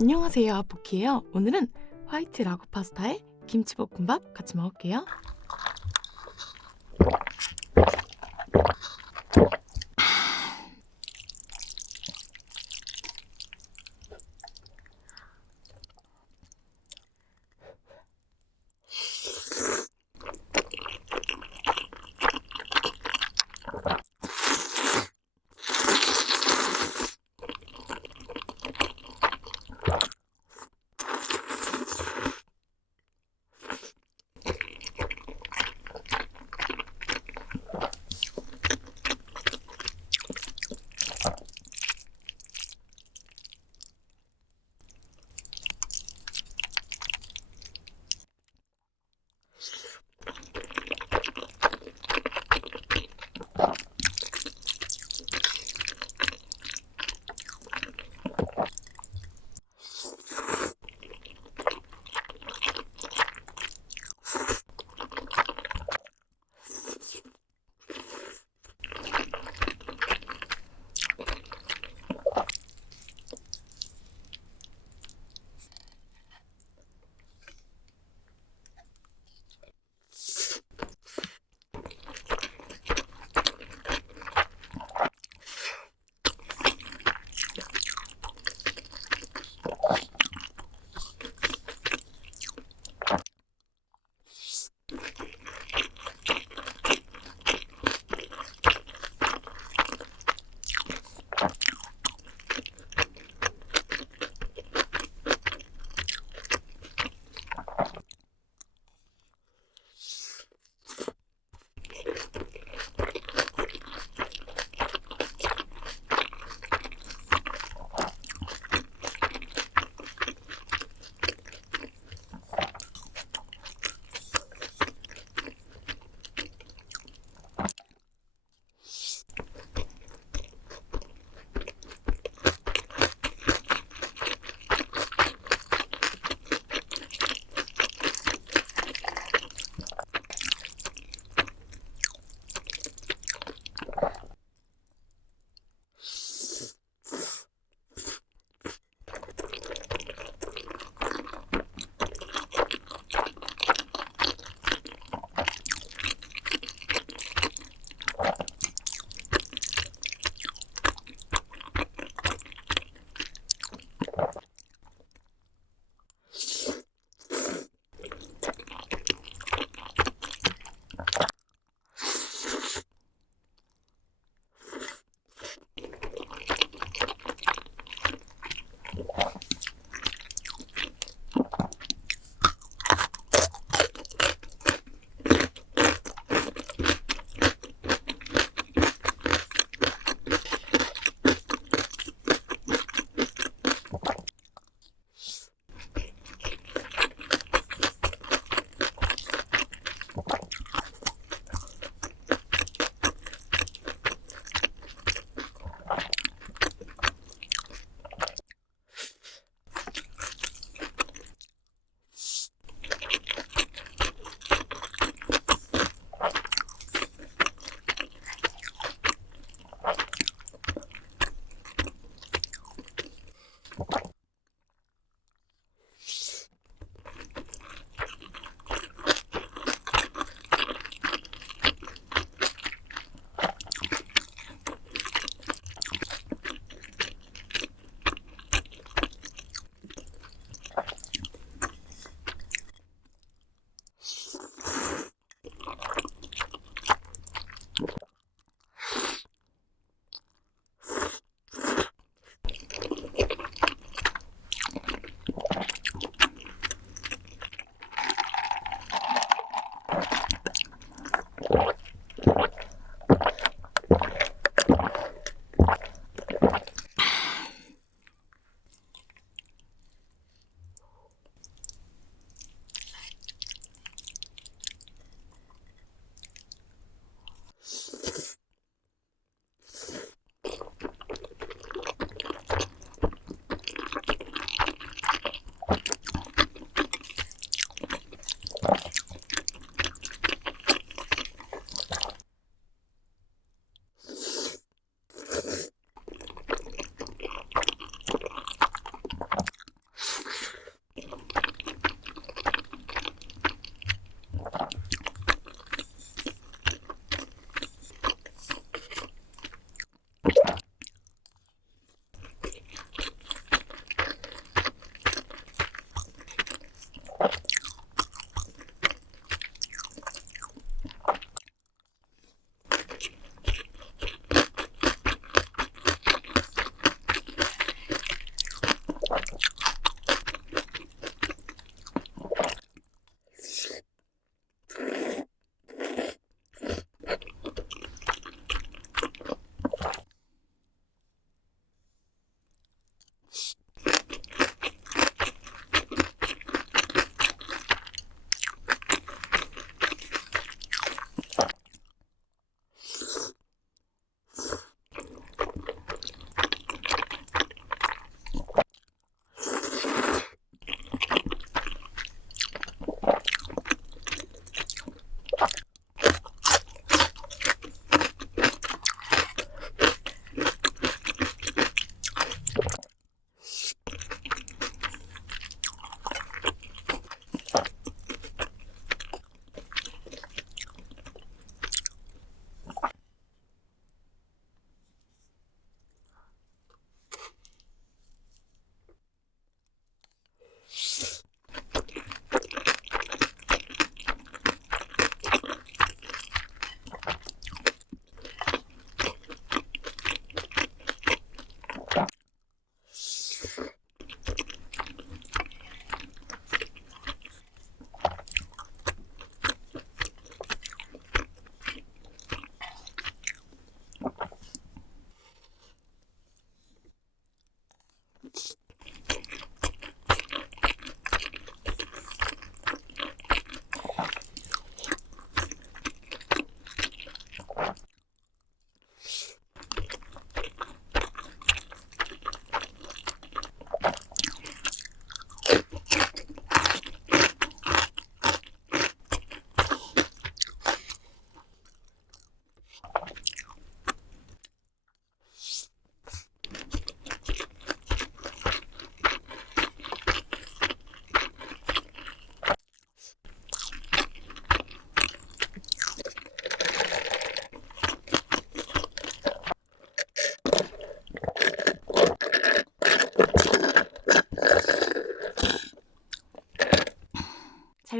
안녕하세요, 보키예요. 오늘은 화이트 라구 파스타에 김치볶음밥 같이 먹을게요.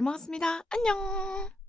먹었습니다. 안녕.